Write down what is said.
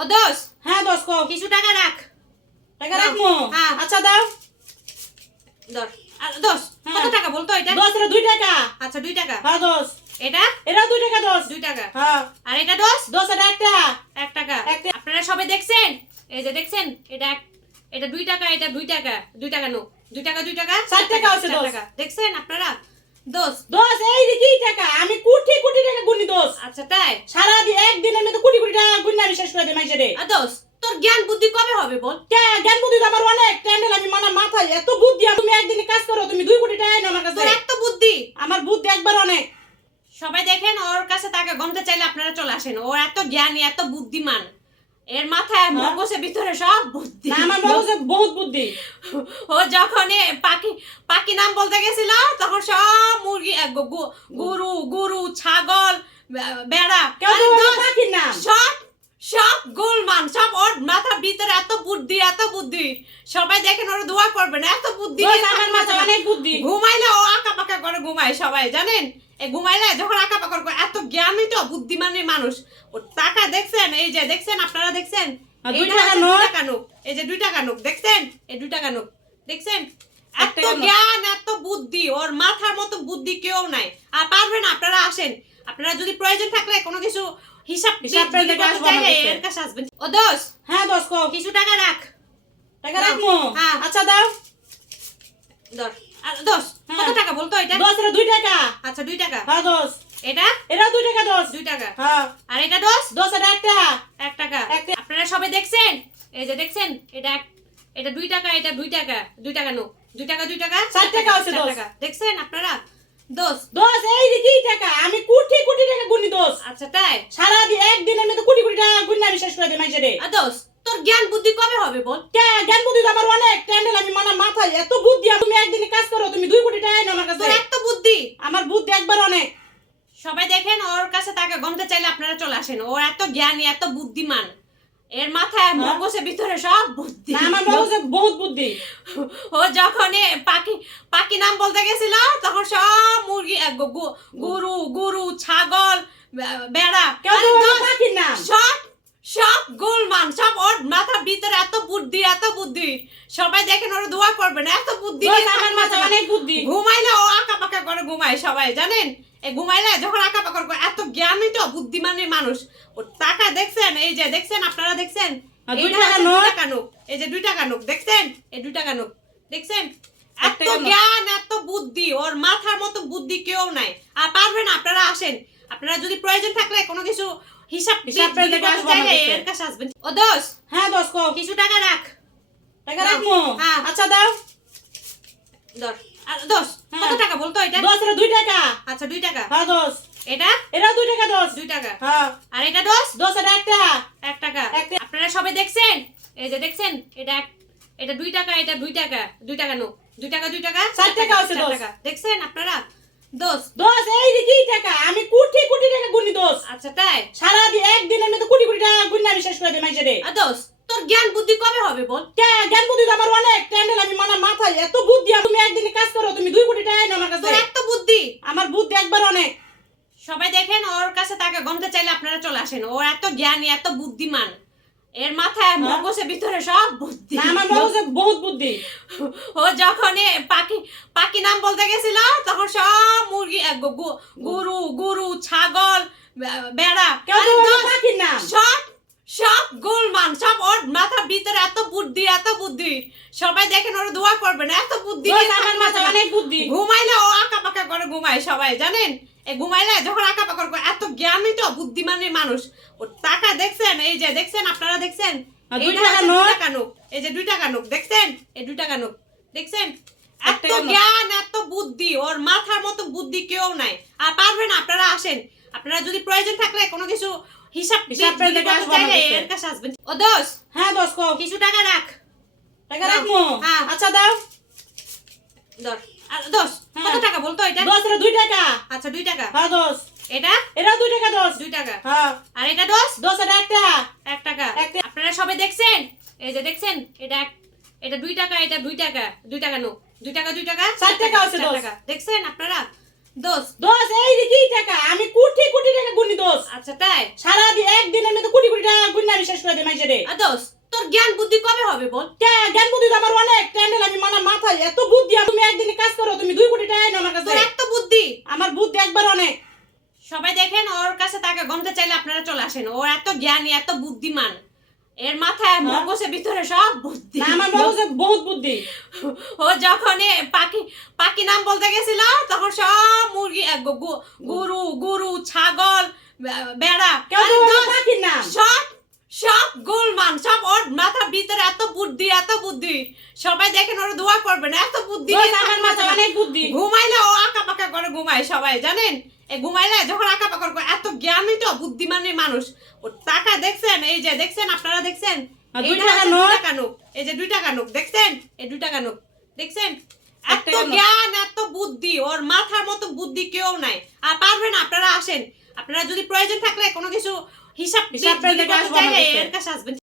ও দোষ। হ্যাঁ দোষ কও। কিছু টাকা রাখ। টাকা রাখবো? হ্যাঁ। আচ্ছা দাও। ধর। আর দোষ কত টাকা বলতো এটা? দোষ, এটা 2 টাকা। আচ্ছা 2 টাকা। হ্যাঁ দোষ। এটা এটা 2 টাকা দোষ। 2 টাকা। হ্যাঁ। আর এটা দোষ দোষ, এটা 1 টাকা। 1 টাকা। এক টাকা। আপনারা সবাই দেখছেন? এই যে দেখছেন এটা 2 টাকা, এটা 2 টাকা, 2 টাকা নোট, 2 টাকা 2 টাকা 4 টাকা হচ্ছে 4 দোষ। টাকা। দেখছেন আপনারা? দোষ। দোষ এই যে কি টাকা, আমি কোটি কোটি টাকা গুনি দোষ। আচ্ছা তাই? সারা দিন একদিনের মধ্যে কোটি কোটি টাকা গুনি আমি শেষ করে দেই মাইজে রে। আর দোষ তোর জ্ঞান বুদ্ধি কবে হবে বল? কে জ্ঞান বুদ্ধি তো আমার অনেক ট্যান্ডেল, আমি মাথায় এত বুদ্ধি, তুমি একদিনে কাজ করো, তুমি 2 কোটি টাকা নাও আমার তোর কাছে। এত বুদ্ধি? আমার বুদ্ধি একবার অনেক। সবাই দেখেন, ওর কাছে টাকা গমতে চাইলে আপনারা চলে আসেন। ও এত জ্ঞানী, এত বুদ্ধিমান, এর মাথায় মগজের ভিতরে সব বুদ্ধি। না, আমার মগজে বহুত বুদ্ধি। ও যখন পাখি পাখি নাম বলতে গেছিল, তখন সব মুরগি গরু গরু ছাগল বেড়া কেউ তো বলে পাখির নাম। সব সব গোলমান, সব ওর মাথার ভিতরে এত বুদ্ধি, এত বুদ্ধি। সবাই দেখেন, ওর দোয়া করবেন, এত বুদ্ধি। দোষ, আমার মাথায় অনেক বুদ্ধি। ঘুমাইলে ও আঁকা পাকা করে ঘুমায়, সবাই জানেন। ঘুমাইলে যখন আঁকা পাকা করে, এত জ্ঞানী তো বুদ্ধিমানের মানুষ। ওর টাকা দেখছেন? এই যে দেখছেন, আপনারা দেখছেন? 2 টাকা নোট। 2 টাকা নোট, এই যে 2 টাকা নোট দেখছেন? এই 2 টাকা নোট দেখছেন? 1 এত টাকা নোট। জ্ঞান, এত বুদ্ধি, ওর মাথার মতো বুদ্ধি কেউ নাই। আর পারবেন, আপনারা আসেন। আপনারা যদি প্রয়োজন থাকলে কোনো কিছু হিসাব করে দেখে আসবো আমার কাছে। এর কাছে আসবেন। ও দোষ। হ্যাঁ দোষ কও। কিছু টাকা রাখ। টাকা রাখবো? হ্যাঁ। আচ্ছা দাও। ধর। আর দোষ কত টাকা বলতো এটা? দোষ, এটা 2 টাকা। আচ্ছা 2 টাকা। হ্যাঁ দোষ। এটা এটা 2 টাকা দোষ। 2 টাকা। হ্যাঁ। আর এটা দোষ দোষ, এটা 1 টাকা। 1 টাকা। এক টাকা। আপনারা সবাই দেখছেন? এই যে দেখছেন? এটা 2 টাকা, এটা 2 টাকা, 2 টাকা নোট, 2 টাকা 2 টাকা 4 টাকা হচ্ছে 4 দোষ। টাকা। দেখছেন আপনারা? দোষ। দোষ এই যে কি টাকা, আমি কোটি কোটি টাকা গুনি দোষ। আচ্ছা তাই? সারা দিন একদিনের মধ্যে কোটি কোটি টাকা গুনি আমি শেষ করে দেই মাইজে রে। আর দোষ তোর জ্ঞান বুদ্ধি কবে হবে বল? কে জ্ঞান বুদ্ধি তো আমার অনেক ট্যান্ডেল, আমি মাথায় এত বুদ্ধি, তুমি একদিনে কাজ করো, তুমি 2 কোটি টাকা নাও আমার কাছে। তোর এত বুদ্ধি? আমার বুদ্ধি একবার অনেক। সবাই দেখেন, ওর কাছে টাকা গমতে চাইলে আপনারা চলে আসেন। ও এত জ্ঞানী, এত বুদ্ধিমান, এর মাথায় মগজের ভিতরে সব বুদ্ধি। না, আমার মগজে বহুত বুদ্ধি। ও যখন পাখি নাম বলতে গেছিল, তখন সব মুরগি গরু গরু ছাগল বেড়া কেউ তো বলে পাখির নাম। সব সব গোলমান, সব ওর মাথার ভিতরে এত বুদ্ধি, এত বুদ্ধি। সবাই দেখেন, ওর দোয়া করবেন, এত বুদ্ধি। দোষ, আমার মাথায় অনেক বুদ্ধি। ঘুমাইলে ও আঁকা পাকা করে ঘুমায়, সবাই জানেন? ঘুমাইলে যখন আঁকা পাকা করে, এত জ্ঞানী তো বুদ্ধিমানের মানুষ। ওর টাকা দেখছেন? এই যে দেখছেন, আপনারা দেখছেন? আর এই 2 টাকা 2 নোট। টাকা নোট, এই যে 2 টাকা নোট দেখছেন? এই 2 টাকা নোট দেখছেন? 1 এত টাকা নোট। জ্ঞান, এত বুদ্ধি, ওর মাথার মতো বুদ্ধি কেউ নাই। আর পারবেন, আপনারা আসেন। আপনারা যদি প্রয়োজন থাকলে কোনো কিছু হিসাব করে দেখে আসবো আমার কাছে। এর কাছে আসবেন। ও দোষ। হ্যাঁ দোষ কও। কিছু টাকা রাখ। টাকা রাখবো? হ্যাঁ। আচ্ছা দাও। ধর। আর দোষ কত টাকা বলতো এটা? দোষ, এটা 2 টাকা। আচ্ছা 2 টাকা। হ্যাঁ দোষ। এটা এটা 2 টাকা দোষ। 2 টাকা। হ্যাঁ। আর এটা দোষ দোষ, এটা 1 টাকা। 1 টাকা। এক টাকা। আপনারা সবাই দেখছেন? এই যে দেখছেন? এটা 2 টাকা, এটা 2 টাকা, 2 টাকা নোট, 2 টাকা 2 টাকা 4 টাকা হচ্ছে 4 দোষ। টাকা। দেখছেন আপনারা? দোষ। দোষ এই যে কি টাকা, আমি কোটি কোটি টাকা গুনি দোষ। আচ্ছা তাই? সারা দিন একদিনের মধ্যে কোটি কোটি টাকা গুনি আমি শেষ করে দেই মাইজে রে। আর দোষ তোর জ্ঞান বুদ্ধি কবে হবে বল? কে জ্ঞান বুদ্ধি তো আমার অনেক ট্যান্ডেল, আমি মাথায় এত বুদ্ধি, তুমি একদিনে কাজ করো, তুমি 2 কোটি টাকা নাও আমার কাছে। তোর এত বুদ্ধি? আমার বুদ্ধি একবার অনেক। সবাই দেখেন, ওর কাছে টাকা গমতে চাইলে আপনারা চলে আসেন। ও এত জ্ঞানী, এত বুদ্ধিমান, এর মাথায় মগজের ভিতরে সব বুদ্ধি। না, আমার মগজে বহুত বুদ্ধি। ও যখন পাখি নাম বলতে গেছিল, তখন সব মুরগি গরু গরু ছাগল বেড়া কেউ তো বলে পাখির নাম। সব সব গোলমান, সব ওর মাথার ভিতরে এত বুদ্ধি, এত বুদ্ধি। সবাই দেখেন, ওর দোয়া করবেন, এত বুদ্ধি। দোষ, আমার মাথায় অনেক বুদ্ধি। ঘুমাইলে ও আঁকা পাকা করে ঘুমায়, সবাই জানেন? ঘুমাইলে যখন আঁকা পাকা করে, এত জ্ঞানী তো বুদ্ধিমানের মানুষ। ওর টাকা দেখছেন? এই যে দেখছেন, আপনারা দেখছেন? আর এই 2 টাকা 2 নোট। টাকা নোট, এই যে 2 টাকা নোট দেখছেন? এই 2 টাকা নোট দেখছেন? 1 এত টাকা নোট। জ্ঞান, এত বুদ্ধি, ওর মাথার মতো বুদ্ধি কেউ নাই। আর পারবেন, আপনারা আসেন। আপনারা যদি প্রয়োজন থাকলে কোনো কিছু হিসাব করে দেখে আসবো আমার কাছে। এর কাছে আসবেন। ও দোষ। হ্যাঁ দোষ কও। কিছু টাকা রাখ। টাকা রাখবো? হ্যাঁ। আচ্ছা দাও। ধর। আর দোষ কত টাকা বলতো এটা? দোষ, এটা 2 টাকা। আচ্ছা 2 টাকা। হ্যাঁ দোষ। এটা এটা 2 টাকা দোষ। 2 টাকা। হ্যাঁ। আর এটা দোষ দোষ, এটা 1 টাকা। 1 টাকা। এক টাকা। আপনারা সবাই দেখছেন? এই যে দেখছেন? এটা 2 টাকা, এটা 2 টাকা, 2 টাকা নোট, 2 টাকা 2 টাকা 4 টাকা হচ্ছে 4 দোষ। টাকা। দেখছেন আপনারা? দোষ। দোষ এই যে কি টাকা আমি কোটি কোটি টাকা গুনি দোষ আচ্ছা তাই? সারা দিন একদিনের মধ্যে কোটি কোটি টাকা গুনি আমি শেষ করে দিই মাইজে রে দোষ, তোর জ্ঞান বুদ্ধি কবে হবে বল? জ্ঞান বুদ্ধি তো আমার অনেক ট্যান্ডেল আমি মাথায় এত বুদ্ধি তুমি একদিনে কাজ করো তুমি 2 কোটি টাকা নাও আমার কাছে তোর এত বুদ্ধি। আমার বুদ্ধি একবার অনেক সবাই দেখেন ওর কাছে টাকা গমতে চাইলে আপনারা চলে আসেন। ও এত জ্ঞানী, এত বুদ্ধিমান, এর মাথায় মগজের ভিতরে সব বুদ্ধি। না আমার মগজে বহুত বুদ্ধি ও যখন পাখি পাখি নাম বলতে গেছিল তখন সব মুরগি গরু গরু ছাগল বেড়া কেউ তো বলে পাখির নাম সব সব গোলমান, সব ওর মাথার ভিতরে এত বুদ্ধি, এত বুদ্ধি। সবাই দেখেন ওর দোয়া করবেন, এত বুদ্ধি। দোষ, আমার মাথায় অনেক বুদ্ধি ঘুমাইলে ও আঁকা পাকা করে ঘুমায়, সবাই জানেন। ঘুমাইলে যখন আঁকা পাকা করে, এত জ্ঞানী তো, বুদ্ধিমানের মানুষ। ওর টাকা দেখছেন, এই যে দেখছেন, আপনারা দেখছেন, আর এই 2 টাকা নোট। 2 টাকা নোট, এই যে 2 টাকা নোট দেখছেন, এই 2 টাকা নোট দেখছেন। 1 এত টাকা নোট। জ্ঞান, এত বুদ্ধি, ওর মাথার মতো বুদ্ধি কেউ নাই। আর পারবেন, আপনারা আসেন। আপনারা যদি প্রয়োজন থাকলে কোনো কিছু হিসাব হিসাব পেলে দিতে আসবো চাইলে আমার কাছে। এর কাছে আসবেন।